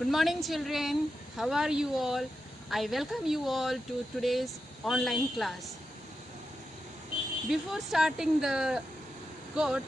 Good morning, children. How are you all? I welcome you all to today's online class. Before starting the quote,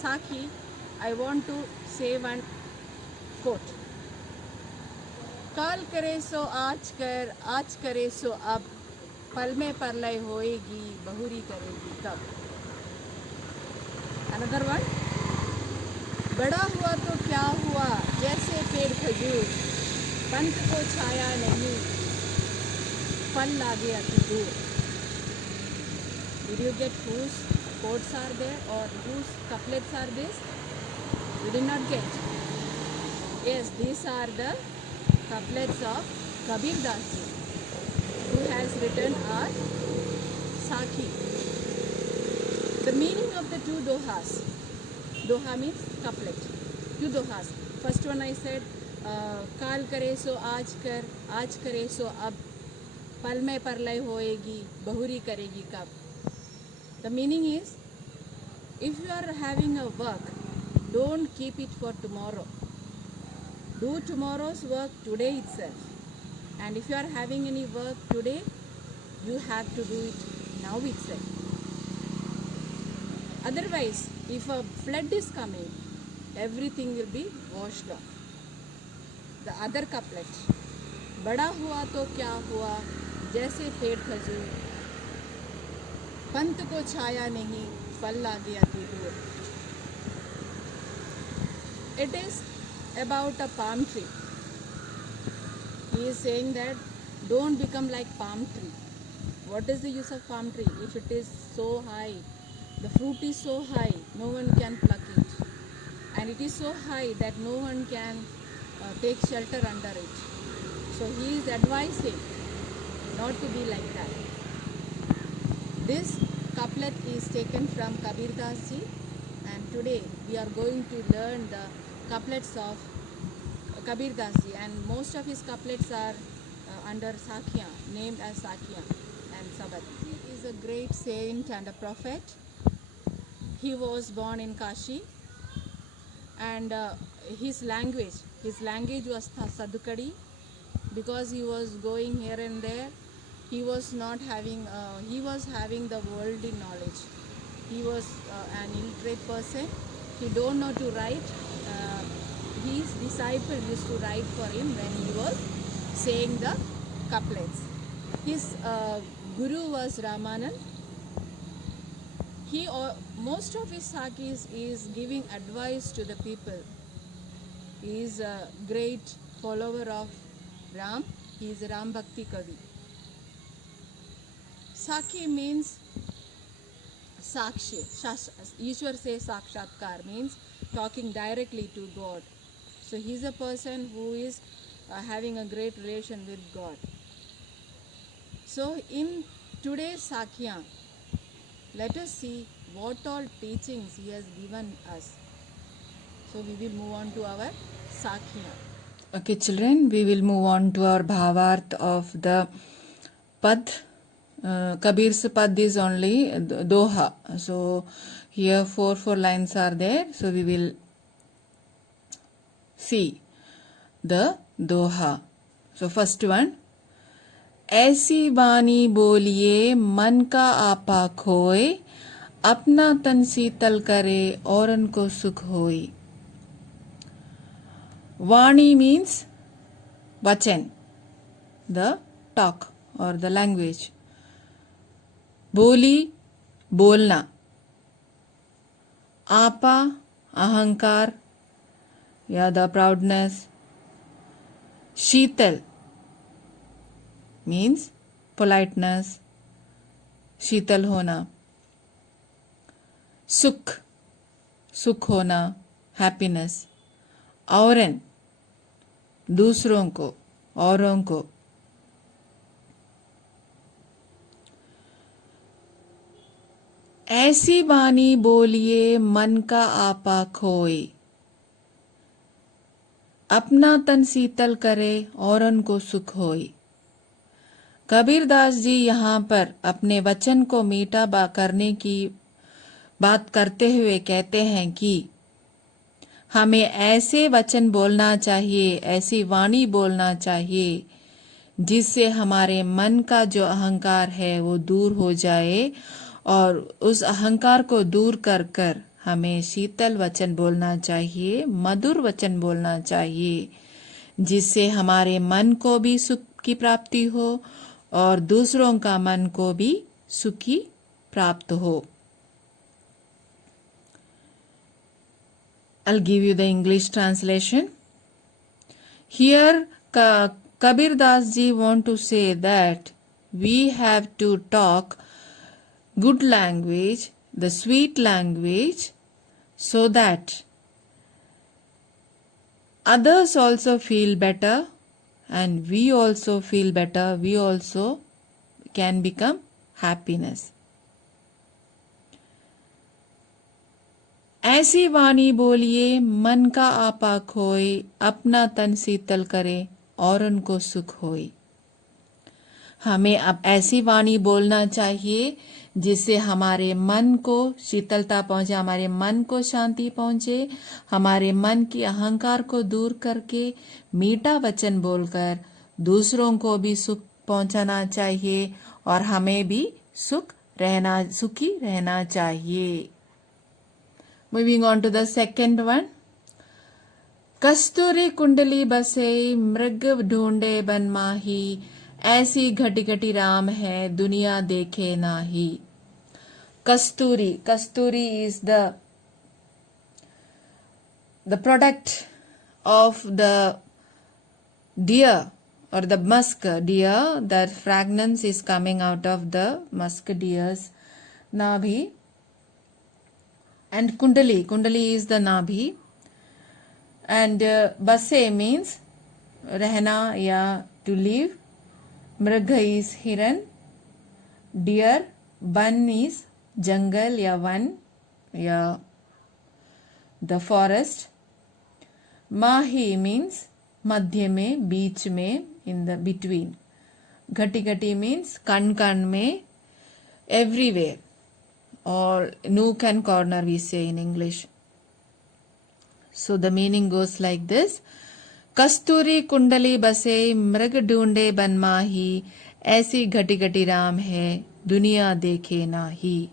Saki, I want to say one quote. काल करे सो आज करे सो अब, पल में परलय होएगी, बहुरी करेगी कब. Another one. बड़ा हुआ तो क्या हुआ, जैसे पेड़ खजूर, पंत को छाया नहीं, फल लागे अति दूर. Did you get whose quotes are there or whose couplets are this? You did not get. Yes, these are the couplets of Kabir Das ji, who has written our Saki. The meaning of the two dohas. Doha means couplet. Two dohas. First one I said, काल करे सो आज करे सो अब, पल में परलय होएगी, बहुरी करेगी कब. The meaning is, if you are having a work, don't keep it for tomorrow. Do tomorrow's work today itself. And if you are having any work today, you have to do it now itself. Otherwise, if a flood is coming, everything will be washed off. The other couplet. बड़ा हुआ तो क्या हुआ, जैसे पेड़ खजूर, पंत को छाया नहीं, फल लागे अति दूर. It is about a palm tree. He is saying that don't become like palm tree. What is the use of palm tree if it is so high? The fruit is so high, no one can pluck it. And it is so high that no one can take shelter under it. So he is advising not to be like that. This couplet is taken from Kabir Das ji, and today we are going to learn the couplets of Kabir Das ji, and most of his couplets are under Sakya, named as Sakya and Sabat. He is a great saint and a prophet. He was born in Kashi, and his language was Sadukadi, because he was going here and there. He was not having, he was having the worldly knowledge. He was an illiterate person. He don't know to write. His disciple used to write for him when he was saying the couplets. His guru was Ramanand. Most of his sakis is giving advice to the people. He is a great follower of Ram. He is a Ram Bhakti Kavi. Saki means Sakshi. Ishwar says Sakshatkar means talking directly to God. So he is a person who is having a great relation with God. So in today's Sakya, let us see what all teachings he has given us. So we will move on to our Sakya. Okay, children, we will move on to our Bhavarth of the Pad. Kabir's Pad is only Doha. So here four lines are there. So we will see the Doha. So first one. ऐसी वाणी बोलिए मन का आपा खोए, अपना तन शीतल करे औरन को सुख होए. Vani means vachan, the talk or the language. Boli, bolna. Apa, ahankar, yeah, the proudness. Sheetal means politeness. शीतल होना. सुख, सुख होना, happiness. औरन, दूसरों को, औरों को. ऐसी वाणी बोलिए मन का आपा खोए, अपना तन शीतल करे औरन को सुख होए. कबीर दास जी यहाँ पर अपने वचन को मीठा करने की बात करते हुए कहते हैं कि हमें ऐसे वचन बोलना चाहिए, ऐसी वाणी बोलना चाहिए जिससे हमारे मन का जो अहंकार है वो दूर हो जाए, और उस अहंकार को दूर कर कर हमें शीतल वचन बोलना चाहिए, मधुर वचन बोलना चाहिए, जिससे हमारे मन को भी सुख की प्राप्ति हो और दूसरों का मन को भी सुखी प्राप्त हो। I'll give you the English translation. Here Kabir Das ji want to say that we have to talk good language, the sweet language, so that others also feel better and we also feel better, we also can become happiness. ऐसी वाणी बोलिए मन का आपा खोए, अपना तन शीतल करे और उनको सुख होए। हमें अब ऐसी वाणी बोलना चाहिए जिससे हमारे मन को शीतलता पहुंचे, हमारे मन को शांति पहुंचे, हमारे मन की अहंकार को दूर करके मीठा वचन बोलकर दूसरों को भी सुख पहुंचाना चाहिए और हमें भी सुखी रहना चाहिए। Moving on to the second one. कस्तूरी कुंडली बसे मृग ढूंढे बन माही, ऐसी घटी घटी राम है दुनिया देखे नाही। Kasturi is the product of the deer or the musk deer. That fragrance is coming out of the musk deer's nabhi. And Kundali is the nabhi. And Base means रहना या to live. Mrigha is hiran. Deer. Ban is jungle या one या the forest. Mahi means मध्य में, बीच में, in the between. Ghati ghati means kan में, everywhere, or nook and corner we say in English. So the meaning goes like this. कस्तूरी कुंडली बसे मृग ढूंढे बन माही, ऐसी घटी घटी राम है दुनिया देखे नाही।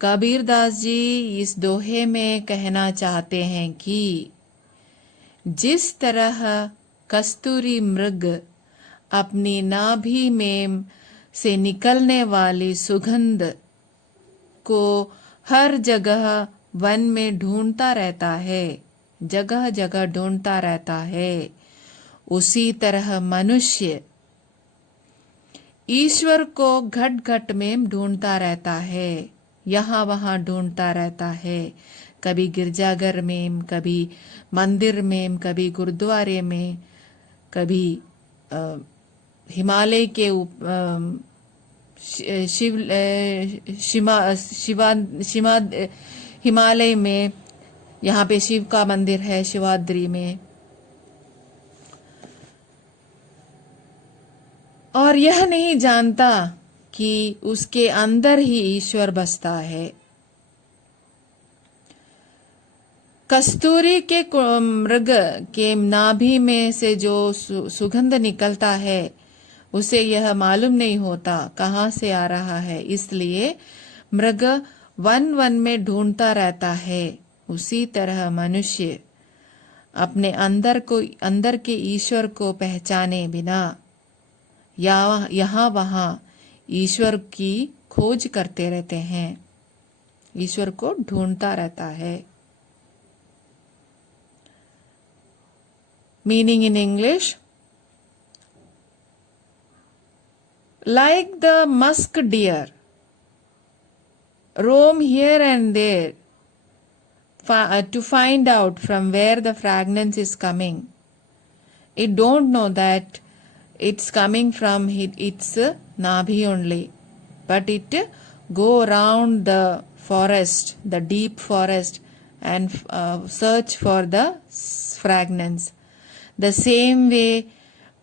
कबीर दास जी इस दोहे में कहना चाहते हैं कि जिस तरह कस्तूरी मृग अपनी नाभि में से निकलने वाली सुगंध को हर जगह वन में ढूंढता रहता है, जगह जगह ढूंढता रहता है, उसी तरह मनुष्य ईश्वर को घट घट में ढूंढता रहता है, यहाँ वहाँ ढूंढता रहता है। कभी गिरजाघर में, कभी मंदिर में, कभी गुरुद्वारे में, कभी हिमालय के हिमालय में, यहाँ पे शिव का मंदिर है शिवाद्री में, और यह नहीं जानता कि उसके अंदर ही ईश्वर बसता है। कस्तूरी के मृग के नाभि में से जो सुगंध निकलता है उसे यह मालूम नहीं होता कहाँ से आ रहा है, इसलिए मृग वन वन में ढूंढता रहता है। उसी तरह मनुष्य अपने अंदर के ईश्वर को पहचाने बिना या यहाँ वहाँ ईश्वर की खोज करते रहते हैं, ईश्वर को ढूंढता रहता है। Meaning in English, like the musk deer, roam here and there to find out from where the fragrance is coming. It don't know that it's coming from its nabhi only, but it go around the forest, the deep forest, and search for the fragrance. The same way,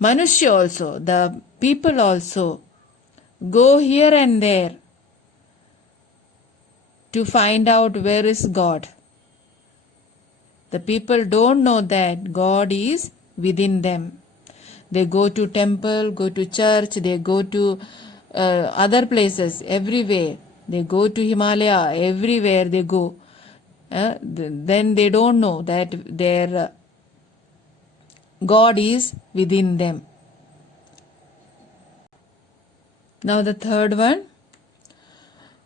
Manushya also, the people also, go here and there to find out where is God. The people don't know that God is within them. They go to temple, go to church, they go to other places, everywhere. They go to Himalaya, everywhere they go. Then they don't know that their God is within them. Now the third one.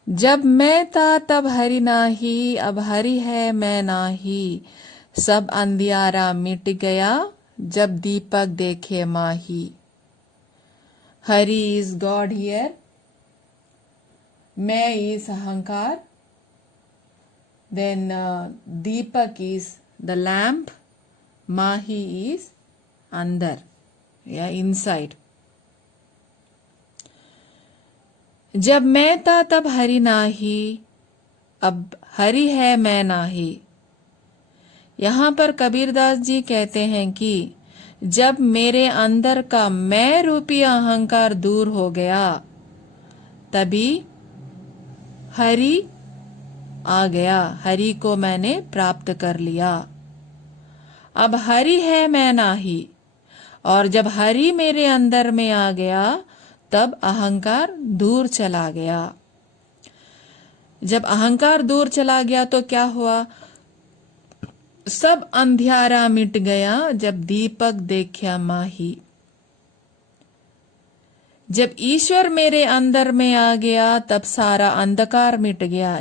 जब मैं था तब हरि नाही, अब हरि है मैं नाही, सब अंधियारा मिट गया, जब दीपक देखे माही. Hari is God here. मैं is ahankar. Then Deepak is the lamp. Mahi is andar. Yeah, inside. जब मैं था तब हरि नाही, अब हरि है मैं नाही. यहाँ पर कबीरदास जी कहते हैं कि जब मेरे अंदर का मैं रूपी अहंकार दूर हो गया, तभी हरि आ गया, हरि को मैंने प्राप्त कर लिया. अब हरि है मैं नाही, और जब हरि मेरे अंदर में आ गया तब अहंकार दूर चला गया. जब अहंकार दूर चला गया तो क्या हुआ? सब अंधियारा मिट गया, जब दीपक देखा माही. जब ईश्वर मेरे अंदर में आ गया तब सारा अंधकार मिट गया.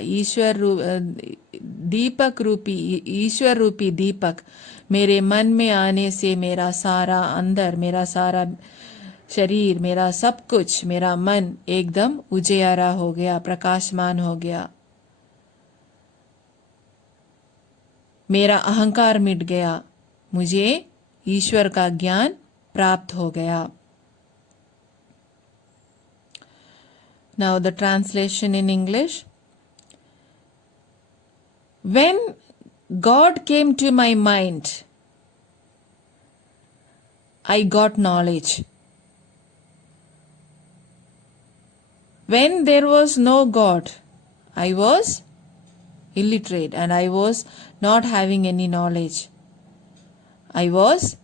दीपक रूपी ईश्वर रूपी दीपक मेरे मन में आने से मेरा सारा अंदर, मेरा सारा शरीर, मेरा सब कुछ, मेरा मन एकदम उजियारा हो गया, प्रकाशमान हो गया. मेरा अहंकार मिट गया, मुझे ईश्वर का ज्ञान प्राप्त हो गया. Now the translation in English. When God came to my mind, I got knowledge. When there was no God, I was illiterate and I was not having any knowledge. I was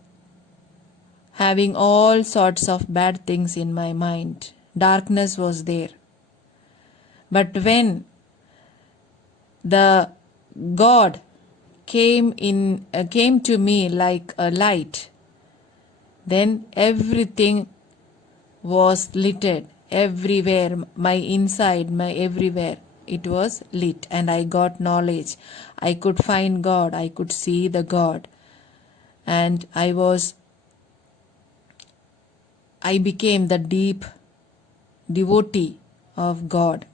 having all sorts of bad things in my mind. Darkness was there. But when the God came to me like a light, then everything was lit. Everywhere, my inside, my everywhere, it was lit, and I got knowledge. I could find God, I could see the God, and I became the deep devotee of God.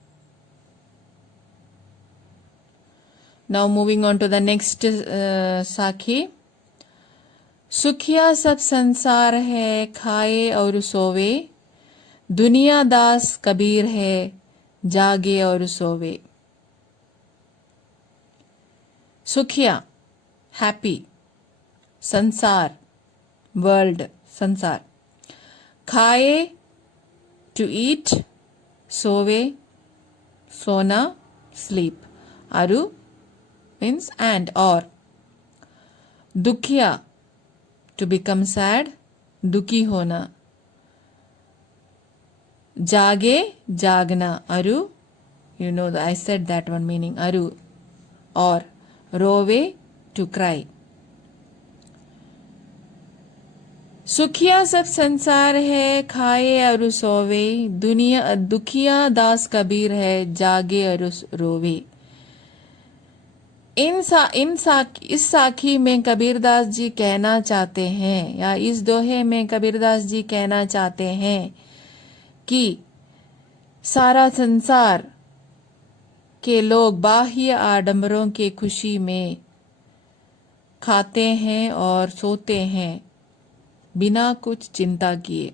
Now moving on to the next Sakhi. सुखिया सब संसार है, खाए और सोवे, दुनिया दास कबीर है, जागे और सोवे. सुखिया, happy, संसार, world, संसार. खाए, to eat, सोवे, सोना, sleep. Aru means and or. दुखिया, to become sad, दुखी होना. जागे, जागना. Aru, you know, I said that one meaning. Aru, or रोवे, to cry. सुखिया सब संसार है, खाए और सोवे, दुनिया दुखिया दास कबीर है, जागे और रोवे. इस साखी में कबीरदास जी कहना चाहते हैं, या इस दोहे में कबीरदास जी कहना चाहते हैं कि सारा संसार के लोग बाह्य आडंबरों के खुशी में खाते हैं और सोते हैं बिना कुछ चिंता किए.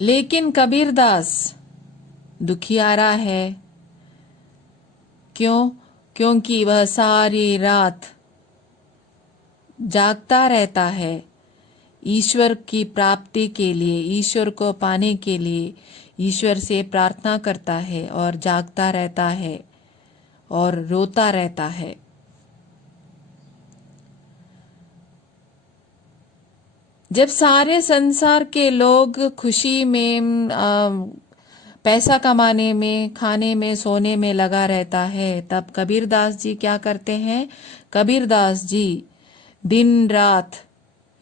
लेकिन कबीरदास दुखियारा है. क्यों? क्योंकि वह सारी रात जागता रहता है, ईश्वर की प्राप्ति के लिए, ईश्वर को पाने के लिए ईश्वर से प्रार्थना करता है और जागता रहता है और रोता रहता है. जब सारे संसार के लोग खुशी में पैसा कमाने में, खाने में, सोने में लगा रहता है, तब कबीरदास जी क्या करते हैं? कबीरदास जी दिन रात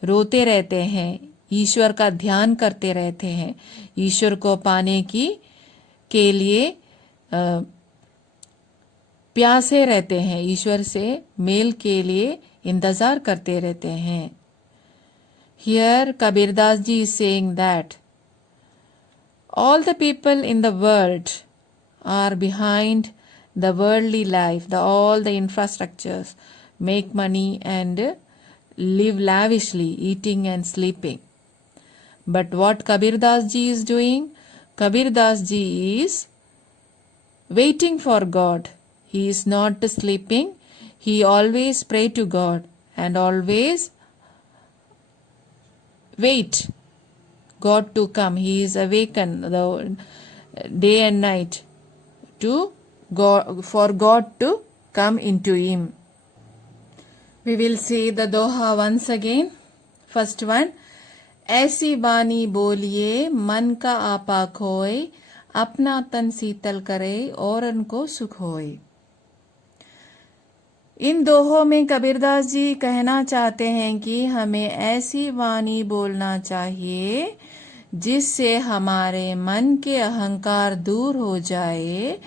रोते रहते हैं, ईश्वर का ध्यान करते रहते हैं, ईश्वर को पाने के लिए प्यासे रहते हैं, ईश्वर से मेल के लिए इंतजार करते रहते हैं। Here Kabirdas ji is saying that all the people in the world are behind the worldly life, all the infrastructures, make money and live lavishly, eating and sleeping. But what Kabirdas ji is doing? Kabirdas ji is waiting for God. He is not sleeping. He always pray to God and always wait God to come. He is awakened the day and night to God, for God to come into him. We will see the doha once again. First one, ऐसी वाणी बोलिए मन का आपा खोए, अपना तन शीतल करे और उनको सुख होए। इन दोहों में कबीरदास जी कहना चाहते हैं कि हमें ऐसी वाणी बोलना चाहिए जिससे हमारे मन के अहंकार दूर हो जाए,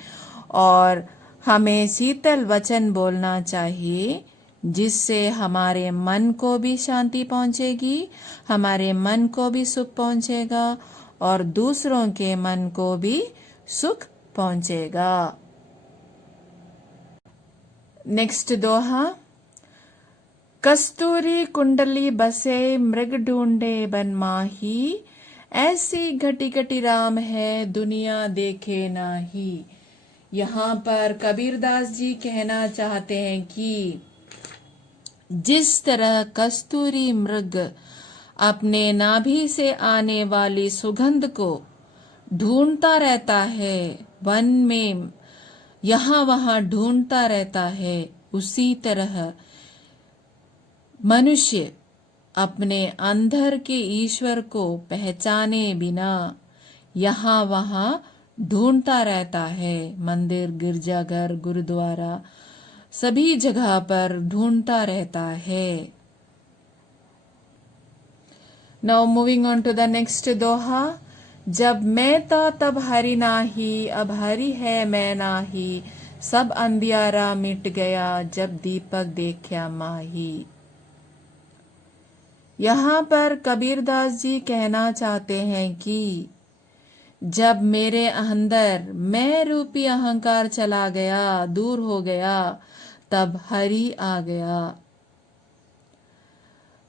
और हमें शीतल वचन बोलना चाहिए जिससे हमारे मन को भी शांति पहुंचेगी, हमारे मन को भी सुख पहुंचेगा और दूसरों के मन को भी सुख पहुंचेगा। नेक्स्ट दोहा, कस्तूरी कुंडली बसे मृग ढूंढे बन माही, ऐसी घटी घटी राम है दुनिया देखे नाही। यहाँ पर कबीरदास जी कहना चाहते हैं कि जिस तरह कस्तूरी मृग अपने नाभि से आने वाली सुगंध को ढूंढता रहता है, वन में यहाँ वहां ढूंढता रहता है, उसी तरह मनुष्य अपने अंदर के ईश्वर को पहचाने बिना यहाँ वहां ढूंढता रहता है। मंदिर, गिरजाघर, गुरुद्वारा सभी जगह पर ढूंढता रहता है। Now moving on to the next doha, जब मैं था तब हरि नाही, अब हरि है मैं नाही, सब अंधियारा मिट गया जब दीपक देखा माही। यहाँ पर कबीरदास जी कहना चाहते हैं कि जब मेरे अंदर मैं रूपी अहंकार चला गया, दूर हो गया, तब हरि आ गया।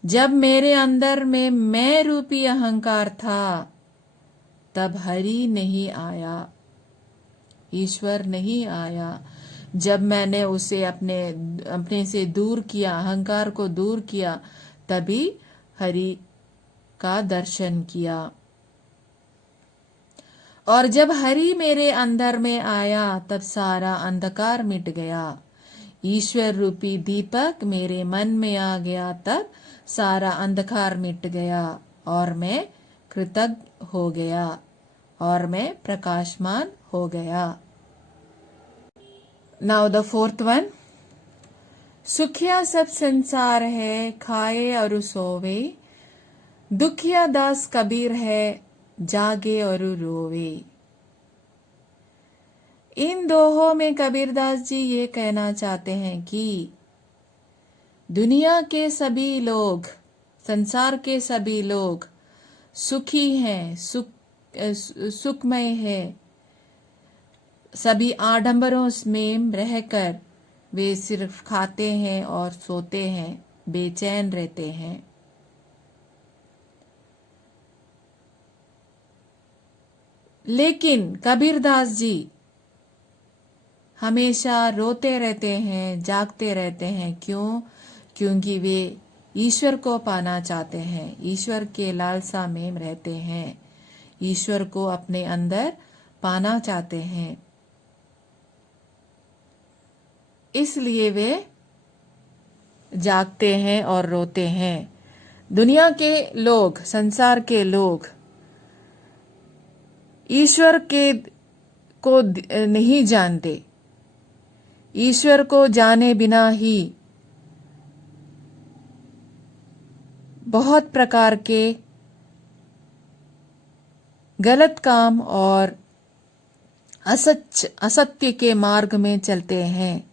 जब मेरे अंदर में मैं रूपी अहंकार था, तब हरि नहीं आया, ईश्वर नहीं आया। जब मैंने उसे अपने से दूर किया, अहंकार को दूर किया, तभी हरि का दर्शन किया। और जब हरि मेरे अंदर में आया, तब सारा अंधकार मिट गया। ईश्वर रूपी दीपक मेरे मन में आ गया, तब सारा अंधकार मिट गया और मैं कृतज्ञ हो गया और मैं प्रकाशमान हो गया। नाउ द फोर्थ वन, सुखिया सब संसार है, खाए और सोवे, दुखिया दास कबीर है, जागे और रोवे। इन दोहों में कबीरदास जी ये कहना चाहते हैं कि दुनिया के सभी लोग, संसार के सभी लोग सुखी हैं, सुखमय है। सभी आडंबरों में रहकर वे सिर्फ खाते हैं और सोते हैं, बेचैन रहते हैं। लेकिन कबीरदास जी हमेशा रोते रहते हैं, जागते रहते हैं। क्यों? क्योंकि वे ईश्वर को पाना चाहते हैं, ईश्वर के लालसा में रहते हैं, ईश्वर को अपने अंदर पाना चाहते हैं। इसलिए वे जागते हैं और रोते हैं। दुनिया के लोग, संसार के लोग ईश्वर को नहीं जानते। ईश्वर को जाने बिना ही बहुत प्रकार के गलत काम और असत्य के मार्ग में चलते हैं।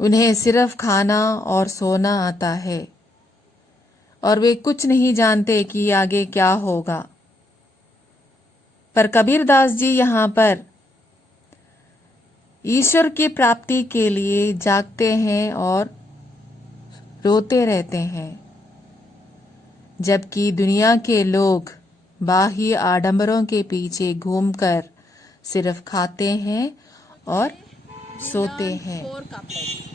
उन्हें सिर्फ खाना और सोना आता है और वे कुछ नहीं जानते कि आगे क्या होगा। पर कबीरदास जी यहाँ पर ईश्वर की प्राप्ति के लिए जागते हैं और रोते रहते हैं, जबकि दुनिया के लोग बाह्य आडंबरों के पीछे घूमकर सिर्फ खाते हैं और सोते हैं। 4 couplets.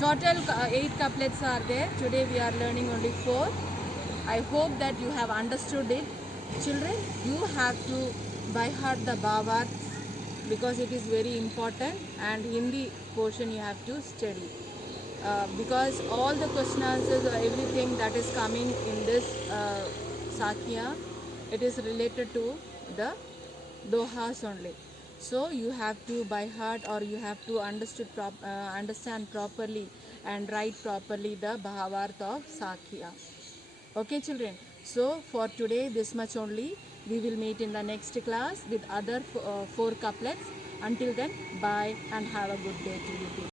Total 8 couplets are there. Today we are learning only 4. I hope that you have understood it. Children, you have to by heart the Bhavarth because it is very important, and Hindi portion you have to study. Because all the question answers or everything that is coming in this Sakya, it is related to the dohas only. So you have to by heart, or you have to understand properly and write properly the Bhavarth of Sakya. Okay children, so for today this much only. We will meet in the next class with other 4 couplets. Until then, bye and have a good day to you.